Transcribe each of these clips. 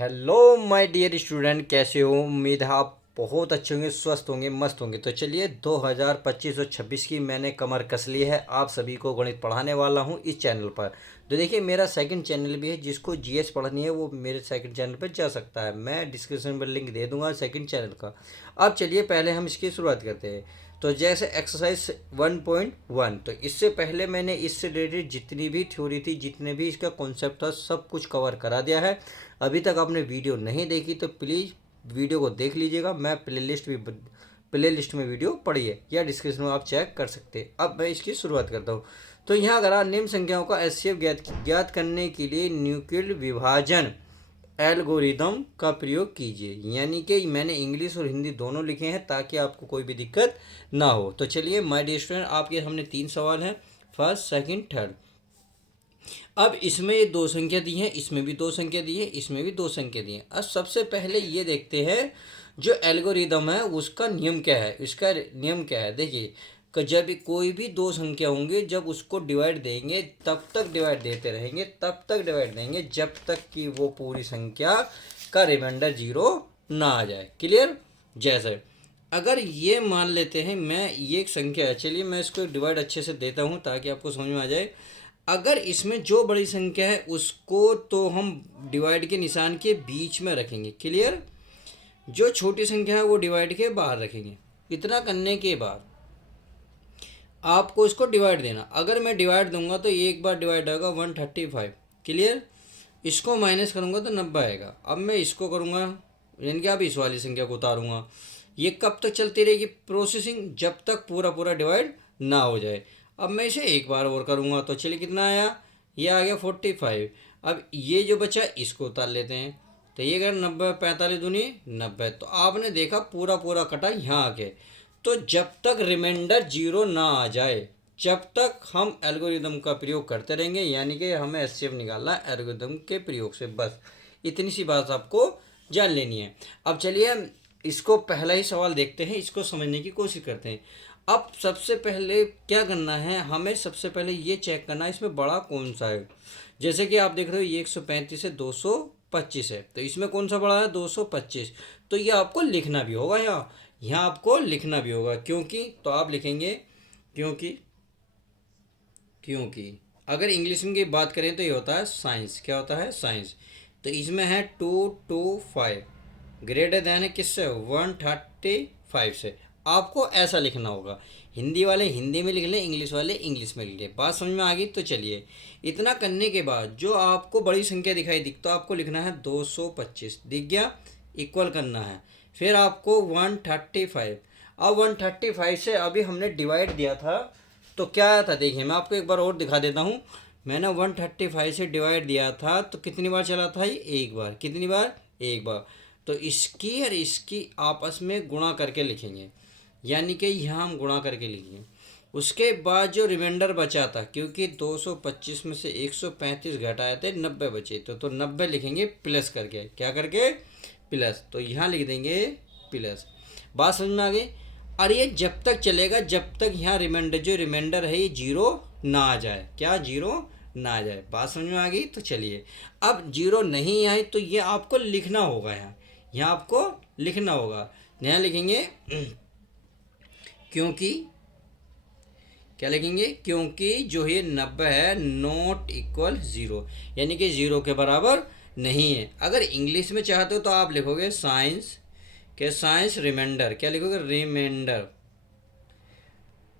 Hello my dear student, कैसे हो? उम्मीद है आप बहुत अच्छे होंगे, स्वस्थ होंगे, मस्त होंगे। तो चलिए 2025 और 26 की मैंने कमर कस ली है। आप सभी को गणित पढ़ाने वाला हूं इस चैनल पर। तो देखिए, मेरा सेकंड चैनल भी है, जिसको जीएस पढ़नी है वो मेरे सेकंड चैनल पर जा सकता है। मैं डिस्क्रिप्शन में लिंक दे दूंगा सेकंड चैनल का। अब चलिए पहले हम इसकी शुरुआत करते हैं। तो जैसे एक्सरसाइज 1.1, तो इससे पहले मैंने इससे रिलेटेड जितनी भी थ्योरी थी, जितने भी इसका कॉन्सेप्ट था, सब कुछ कवर करा दिया है। अभी तक आपने वीडियो नहीं देखी तो प्लीज़ वीडियो को देख लीजिएगा। मैं प्ले लिस्ट में वीडियो पढ़िए या डिस्क्रिप्शन में आप चेक कर सकते हैं। अब मैं इसकी शुरुआत करता हूँ। तो यहाँ अगर आप निम्न संख्याओं का एचसीएफ ज्ञात करने के लिए न्यूक्लियर विभाजन एल्गोरिदम का प्रयोग कीजिए। यानी कि मैंने इंग्लिश और हिंदी दोनों लिखे हैं ताकि आपको कोई भी दिक्कत ना हो। तो चलिए माय डियर स्टूडेंट, आपके हमने 3 सवाल हैं, फर्स्ट, सेकंड, थर्ड। अब इसमें ये 2 संख्या दी है, इसमें भी 2 संख्या दी है, इसमें भी 2 संख्या दी है। अब सबसे पहले ये देखते हैं जो एल्गोरिदम है उसका नियम क्या है। इसका नियम क्या है, देखिए कि जब कोई भी 2 संख्या होंगे, जब उसको डिवाइड देंगे तब तक डिवाइड देते रहेंगे, तब तक डिवाइड देंगे जब तक कि वो पूरी संख्या का रिमाइंडर 0 ना आ जाए। क्लियर? जैसे अगर ये मान लेते हैं, मैं ये एक संख्या है, चलिए मैं इसको डिवाइड अच्छे से देता हूँ ताकि आपको समझ में आ जाए। अगर इसमें जो बड़ी संख्या है उसको तो हम डिवाइड के निशान के बीच में रखेंगे। क्लियर? जो छोटी संख्या है वो डिवाइड के बाहर रखेंगे। इतना करने के बाद आपको इसको डिवाइड देना। अगर मैं डिवाइड दूंगा तो एक बार डिवाइड होगा 135। क्लियर? इसको माइनस करूंगा तो 90 आएगा। अब मैं इसको करूंगा, यानी कि अब इस वाली संख्या को उतारूंगा। ये कब तक चलती रहेगी प्रोसेसिंग? जब तक पूरा पूरा डिवाइड ना हो जाए। अब मैं इसे एक बार और करूंगा तो चलिए कितना आया, ये आ गया 45। अब ये जो बचा इसको उतार लेते हैं। तो ये अगर 90, 45 दूनी 90, तो आपने देखा पूरा पूरा कटा यहाँ आके। तो जब तक रिमाइंडर 0 ना आ जाए, जब तक हम एल्गोरिदम का प्रयोग करते रहेंगे। यानी कि हमें एचसीएफ निकालना है एल्गोरिदम के प्रयोग से। बस इतनी सी बात आपको जान लेनी है। अब चलिए इसको पहला ही सवाल देखते हैं, इसको समझने की कोशिश करते हैं। अब सबसे पहले क्या करना है, हमें सबसे पहले ये चेक करना है इसमें बड़ा कौन सा है। जैसे कि आप देख रहे हो ये 135 है, 225 है, तो इसमें कौन सा बड़ा है? 225। तो ये आपको लिखना भी होगा, यहाँ आपको लिखना भी होगा। क्योंकि तो आप लिखेंगे क्योंकि क्योंकि अगर इंग्लिश में की बात करें तो ये होता है साइंस। क्या होता है? साइंस। तो इसमें है 225, ग्रेटर देन है किससे? 135 से। आपको ऐसा लिखना होगा। हिंदी वाले हिंदी में लिख लें, इंग्लिश वाले इंग्लिश में लिख लें। बात समझ में आ गई? तो चलिए इतना करने के बाद जो आपको बड़ी संख्या दिखाई दी, तो आपको लिखना है 225। दिख गया? इक्वल करना है। फिर आपको 135। अब 135 से अभी हमने डिवाइड दिया था तो क्या आया था, देखिए मैं आपको एक बार और दिखा देता हूँ। मैंने 135 से डिवाइड दिया था तो कितनी बार चला था ये? एक बार। कितनी बार? एक बार। तो इसकी और इसकी आपस में गुणा करके लिखेंगे, यानी कि यहाँ हम गुणा करके लिखेंगे। उसके बाद जो रिमाइंडर बचा था, क्योंकि 225 में से 135 घटाए थे, 90 बचे तो 90 लिखेंगे प्लस करके। क्या करके? प्लस। तो यहाँ लिख देंगे प्लस। बात समझ में आ गई? और ये जब तक चलेगा जब तक यहाँ रिमाइंडर है ये 0 ना आ जाए। क्या? 0 ना आ जाए। बात समझ में आ गई? तो चलिए अब 0 नहीं आए तो ये आपको लिखना होगा। यहाँ आपको लिखना होगा। यहाँ लिखेंगे क्योंकि, क्या लिखेंगे? क्योंकि जो ये 90 है नॉट इक्वल 0, यानी कि 0 के बराबर नहीं है। अगर इंग्लिश में चाहते हो तो आप लिखोगे साइंस के साइंस रिमाइंडर। क्या लिखोगे? रिमाइंडर।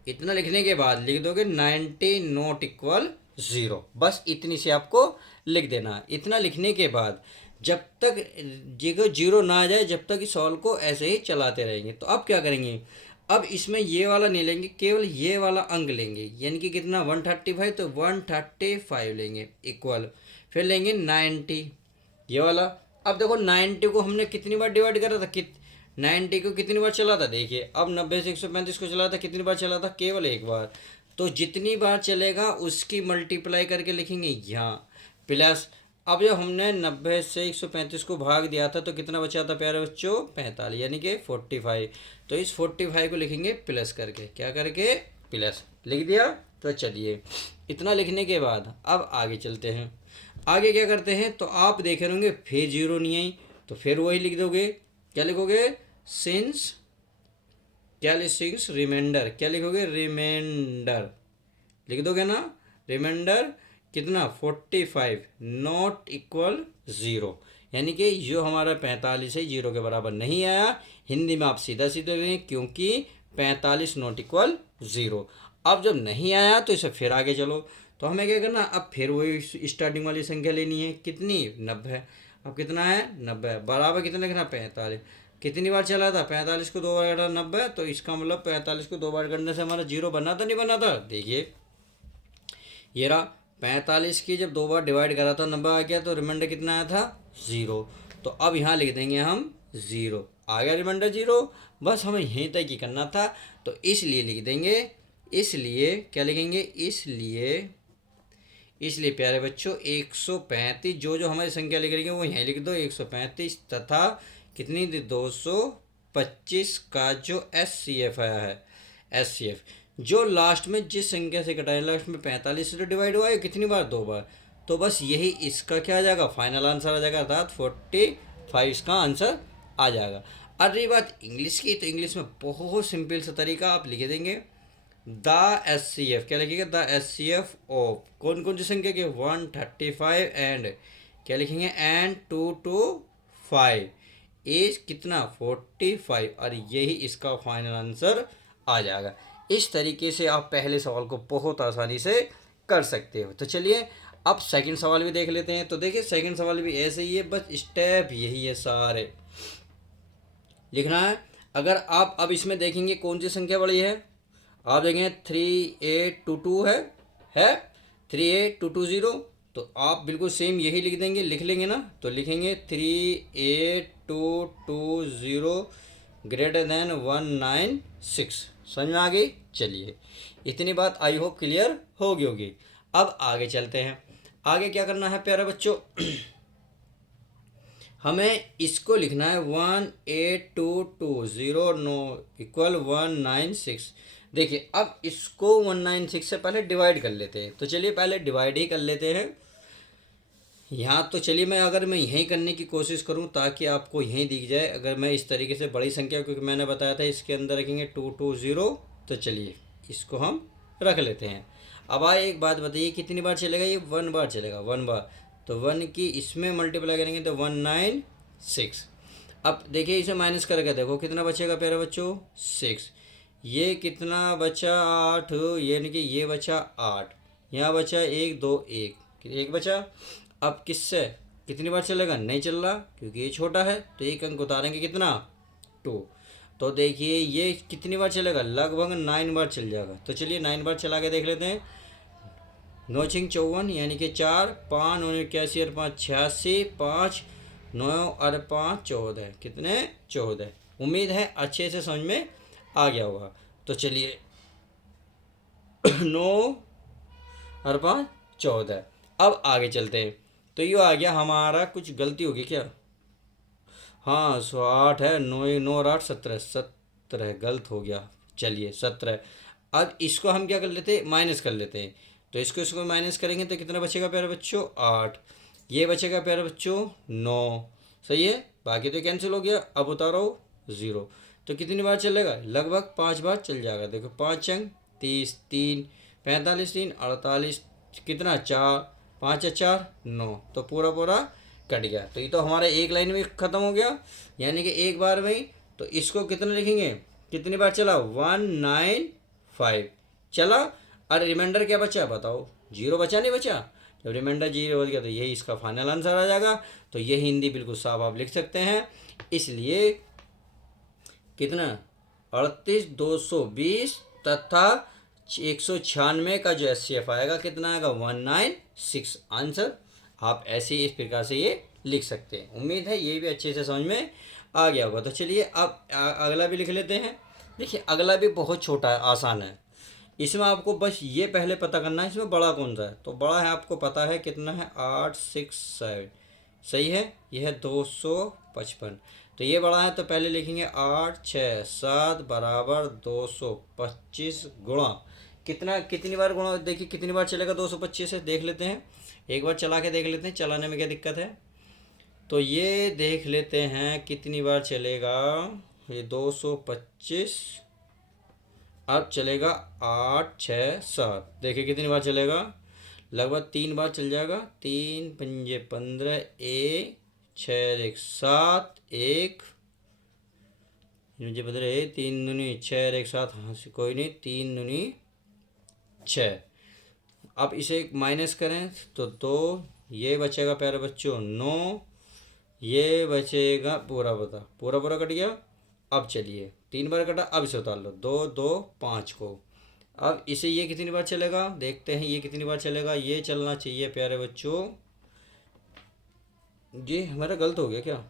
इतना लिखने के बाद लिख दोगे 90 नॉट इक्वल 0। बस इतनी से आपको लिख देना। इतना लिखने के बाद जब तक 0 ना आ जाए, जब तक इस सॉल्व को ऐसे ही चलाते रहेंगे। तो अब क्या करेंगे, अब इसमें ये वाला नहीं लेंगे, केवल ये वाला अंक लेंगे। यानी कि कितना? 135, तो 135 लेंगे इक्वल। फिर लेंगे 90, ये वाला। अब देखो 90 को हमने कितनी बार डिवाइड करा था? 90 को कितनी बार चला था? देखिए अब 90 से 135 को चला था, कितनी बार चला था? केवल एक बार। तो जितनी बार चलेगा उसकी मल्टीप्लाई करके लिखेंगे यहाँ प्लस। अब जब हमने 90 से 135 को भाग दिया था तो कितना बचा था प्यारे बच्चों? 45, यानी कि 45। तो इस 45 को लिखेंगे प्लस करके। क्या करके? प्लस। लिख दिया? तो चलिए इतना लिखने के बाद अब आगे चलते हैं। आगे क्या करते हैं, तो आप देखे होंगे फिर जीरो नहीं आई, तो फिर वही लिख दोगे, क्या लिखोगे, सिंस, क्या सिंस रिमाइंडर, क्या लिखोगे, रिमाइंडर लिख दोगे ना, रिमाइंडर कितना 45 नॉट इक्वल ज़ीरो, यानी कि जो हमारा 45 है जीरो के बराबर नहीं आया। हिंदी में आप सीधा सीधा लें, क्योंकि 45 नॉट इक्वल ज़ीरो। अब जब नहीं आया तो इसे फिर आगे चलो, तो हमें क्या करना, अब फिर वही स्टार्टिंग वाली संख्या लेनी है, कितनी, 90। अब कितना है, 90 बराबर कितना लिखना, 45। कितनी बार चला था, 45 को 2 बार काटा 90, तो इसका मतलब 45 को 2 बार करने से हमारा जीरो बना था नहीं बना था, देखिए ये रहा। 45 की जब 2 बार डिवाइड करा था 90 आ गया, तो रिमाइंडर कितना आया था, ज़ीरो। तो अब यहाँ लिख देंगे हम ज़ीरो, आ गया रिमाइंडर ज़ीरो। बस हमें यहीं तक ही करना था, तो इसलिए लिख देंगे, इसलिए क्या लिखेंगे, इसलिए प्यारे बच्चों 135, जो जो हमारी संख्या लिख रही है वो यहीं लिख दो, 135 तथा कितनी थी, 225 का जो SCF आया है, SCF जो लास्ट में जिस संख्या से कटाया, लास्ट में 45 से डिवाइड हुआ है कितनी बार, 2 बार, तो बस यही इसका क्या आ जाएगा, फाइनल आंसर आ जाएगा, अर्थात 45 इसका आंसर आ जाएगा। अब रही बात इंग्लिश की, तो इंग्लिश में बहुत सिंपल सा तरीका आप लिख देंगे, द SCF, क्या लिखिएगा, द SCF ऑफ कौन कौन सी संख्या के, 135 एंड क्या लिखेंगे, एंड 225 इज कितना, 45, और यही इसका फाइनल आंसर आ जाएगा। इस तरीके से आप पहले सवाल को बहुत आसानी से कर सकते हो। तो चलिए अब सेकंड सवाल भी देख लेते हैं। तो देखिए सेकंड सवाल भी ऐसे ही है, बस स्टेप यही है, सारे लिखना है। अगर आप अब इसमें देखेंगे कौन सी संख्या बड़ी है, आप देखेंगे 3822 है 38220, तो आप बिल्कुल सेम यही लिख देंगे, लिख लेंगे ना, तो लिखेंगे 38220 ग्रेटर देन 196। समझ में आ गई, चलिए इतनी बात आई होप क्लियर होगी। अब आगे चलते हैं, आगे क्या करना है प्यारे बच्चों, हमें इसको लिखना है 18220 नो इक्वल 196। देखिए अब इसको 196 से पहले डिवाइड कर लेते हैं, तो चलिए पहले डिवाइड ही कर लेते हैं यहाँ। तो चलिए अगर मैं यहीं करने की कोशिश करूँ ताकि आपको यहीं दिख जाए, अगर मैं इस तरीके से बड़ी संख्या, क्योंकि मैंने बताया था इसके अंदर रखेंगे 220, तो चलिए इसको हम रख लेते हैं। अब आए एक बात बताइए, कितनी बार चलेगा ये, 1 बार चलेगा, 1 बार, तो 1 की इसमें मल्टीप्लाई करेंगे तो 196। अब देखिए इसे माइनस करके देखो कितना बचेगा प्यारे बच्चों, 6। ये कितना बचा, 8, यानी कि ये बचा 8, यहाँ बचा 1 2 1 बचा। अब किससे कितनी बार चलेगा, नहीं चल रहा क्योंकि ये छोटा है, तो एक अंक उतारेंगे कितना, 2। तो देखिए ये कितनी बार चलेगा, लगभग 9 बार चल जाएगा। तो चलिए 9 बार चला के देख लेते हैं। 9 6 54, यानी कि 4, 5 9 81 और 5 86, 5 9 और 5 14, कितने 14। उम्मीद है अच्छे से समझ में आ गया होगा। तो चलिए 9 और 5 14। अब आगे चलते हैं, तो ये आ गया हमारा, कुछ गलती होगी क्या, हाँ 8 है, 9 9 और 8 17, 17 गलत हो गया, चलिए 17। अब इसको हम क्या कर लेते हैं, माइनस कर लेते हैं, तो इसको माइनस करेंगे तो कितना बचेगा प्यारे बच्चों, 8। ये बचेगा प्यारे बच्चों 9, सही है, बाकी तो कैंसिल हो गया। अब उतारो 0, तो कितनी बार चलेगा, लगभग 5 बार चल जाएगा। देखो 5 अंक 30, 3 45, 3 48, कितना 4, 5 4 9, तो पूरा पूरा कट गया। तो ये तो हमारा एक लाइन में ख़त्म हो गया, यानी कि एक बार में। तो इसको कितना लिखेंगे, कितनी बार चला, 195 चला, और रिमाइंडर क्या बचा बताओ, 0 बचा नहीं बचा। जब रिमाइंडर 0 हो गया तो यही इसका फाइनल आंसर आ जाएगा। तो ये हिंदी बिल्कुल साफ आप लिख सकते हैं। इसलिए कितना 38,220 तथा 196 का जो SCF आएगा कितना आएगा, 196 आंसर। आप ऐसे ही इस प्रकार से ये लिख सकते हैं। उम्मीद है ये भी अच्छे से समझ में आ गया होगा। तो चलिए अब अगला भी लिख लेते हैं। देखिए अगला भी बहुत छोटा है, आसान है। इसमें आपको बस ये पहले पता करना है इसमें बड़ा कौन सा है। तो बड़ा है आपको पता है कितना है, 867, सही है, यह है 255। तो ये बड़ा है, तो पहले लिखेंगे 8 6 7 बराबर 225 गुणा कितना, कितनी बार गुणा, देखिए कितनी बार चलेगा 225 से, देख लेते हैं। एक बार चला के देख लेते हैं, चलाने में क्या दिक्कत है। तो ये देख लेते हैं कितनी बार चलेगा। ये 225 अब चलेगा 8 6 7। देखिए कितनी बार चलेगा, लगभग 3 बार चल जाएगा। 3 पंजे 15, 1 6 1 7, 1 मुझे 15, 3 दूनी 6 1 7। हाँ कोई नहीं, 3 दूनी 6। अब इसे माइनस करें तो 2, ये बचेगा प्यारे बच्चों 9, ये बचेगा पूरा पूरा कट गया। अब चलिए 3 बार कटा, अब इसे उतार लो 2 2 5 को। अब इसे ये कितनी बार चलेगा देखते हैं, ये कितनी बार चलेगा। ये चलना चाहिए प्यारे बच्चों, ये हमारा गलत हो गया क्या।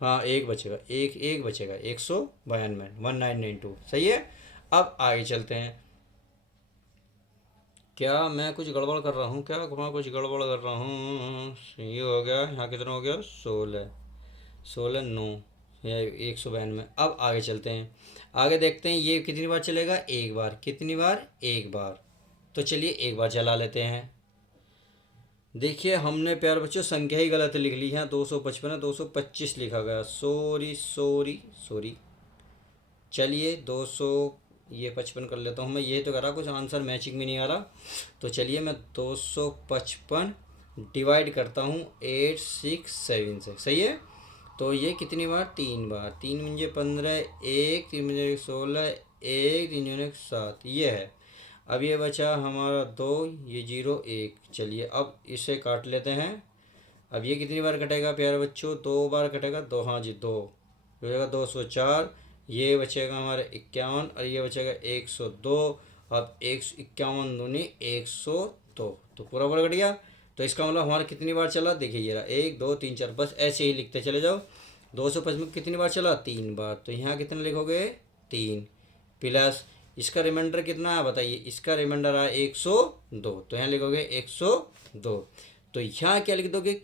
हाँ एक बचेगा, एक बचेगा 192, 1992 सही है। अब आगे चलते हैं। क्या मैं कुछ गड़बड़ कर रहा हूँ क्या, मैं कुछ गड़बड़ कर रहा हूँ। ये हो गया, यहाँ कितना हो गया 16 16 9 या 192। अब आगे चलते हैं, आगे देखते हैं ये कितनी बार चलेगा। एक बार, कितनी बार, एक बार। तो चलिए एक बार चला लेते हैं। देखिए हमने प्यारे बच्चों संख्या ही गलत लिख ली है, 255 है, 225 लिखा गया। Sorry sorry sorry. चलिए 200 ये 55 कर लेता हूँ मैं। ये तो करा कुछ आंसर मैचिंग में नहीं आ रहा। तो चलिए मैं 255 डिवाइड करता हूँ 8 6 7 से, सही है। तो ये कितनी बार, 3 बार। 3 मुझे 15, 1 3 मुझे 16, 1 3 मुझे 7, ये है। अब ये बचा हमारा 2, ये 0 1। चलिए अब इसे काट लेते हैं। अब ये कितनी बार कटेगा प्यारे बच्चों, 2 बार कटेगा। 2 हाँ जी 2 बचेगा 204। ये बचेगा हमारा 51 और ये बचेगा 102। अब 151 दूनी 102, तो पूरा कट गया। तो इसका मतलब हमारा कितनी बार चला, देखिए ये रहा 1 2 3 4, बस ऐसे ही लिखते चले जाओ। 255 कितनी बार चला, 3 बार। तो यहाँ कितने लिखोगे 3 प्लस इसका रिमाइंडर कितना है बताइए। इसका रिमाइंडर है 102, तो यहाँ लिखोगे 102। तो यहाँ क्या लिख दोगे,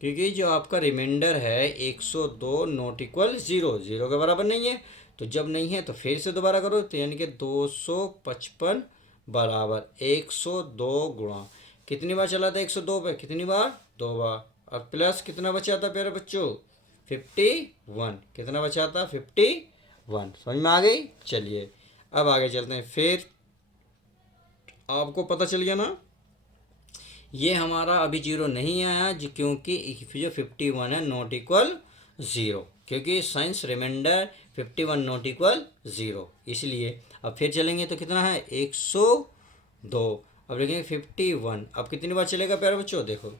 क्योंकि जो आपका रिमाइंडर है 102 नॉट इक्वल 0, 0 के बराबर नहीं है। तो जब नहीं है तो फिर से दोबारा करो, तो यानी कि 255 बराबर 102 गुणा कितनी बार चला था 102 पे, कितनी बार, 2 बार। और प्लस कितना बचा था प्यारे बच्चों, 51। कितना बचा था, 51। समझ में आ गई। चलिए अब आगे चलते हैं। फिर आपको पता चल गया ना, ये हमारा अभी 0 नहीं आया जी, क्योंकि जो 51 है नॉट इक्वल 0, क्योंकि साइंस रिमाइंडर 51 नॉट इक्वल 0, इसलिए। अब फिर चलेंगे तो कितना है 102। अब लिखेंगे 51। अब कितनी बार चलेगा प्यारे बच्चों, देखो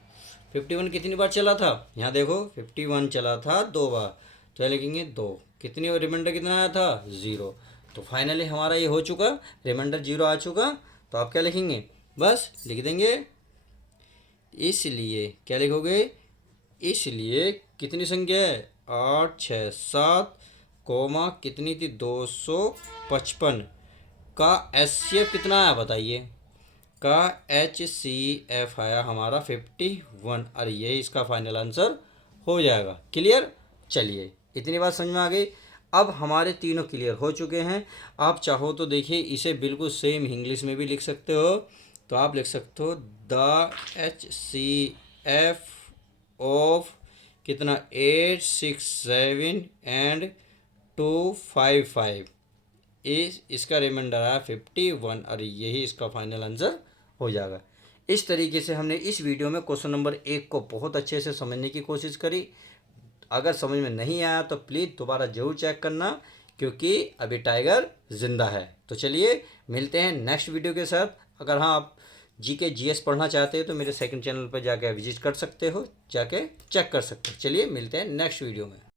51 कितनी बार चला था, यहाँ देखो 51 चला था 2 बार। तो लिखेंगे 2, कितनी रिमाइंडर कितना आया था 0। तो फाइनली हमारा ये हो चुका, रिमाइंडर 0 आ चुका। तो आप क्या लिखेंगे, बस लिख देंगे। इसलिए क्या लिखोगे, इसलिए कितनी संख्या है 8 6 7 कोमा कितनी थी 255 का HCF कितना आया बताइए, का HCF आया हमारा 51। और यही इसका फाइनल आंसर हो जाएगा। क्लियर। चलिए इतनी बात समझ में आ गई। अब हमारे तीनों क्लियर हो चुके हैं। आप चाहो तो देखिए इसे बिल्कुल सेम इंग्लिश में भी लिख सकते हो। तो आप लिख सकते हो द HCF ऑफ कितना 8 6 7 एंड 255 इसका रिमाइंडर है 51। और यही इसका फाइनल आंसर हो जाएगा। इस तरीके से हमने इस वीडियो में क्वेश्चन नंबर 1 को बहुत अच्छे से समझने की कोशिश करी। अगर समझ में नहीं आया तो प्लीज़ दोबारा ज़रूर चेक करना, क्योंकि अभी टाइगर ज़िंदा है। तो चलिए मिलते हैं नेक्स्ट वीडियो के साथ। अगर हाँ आप GK GS पढ़ना चाहते हो तो मेरे सेकंड चैनल पर जाके विजिट कर सकते हो, जाके चेक कर सकते हो। चलिए मिलते हैं नेक्स्ट वीडियो में।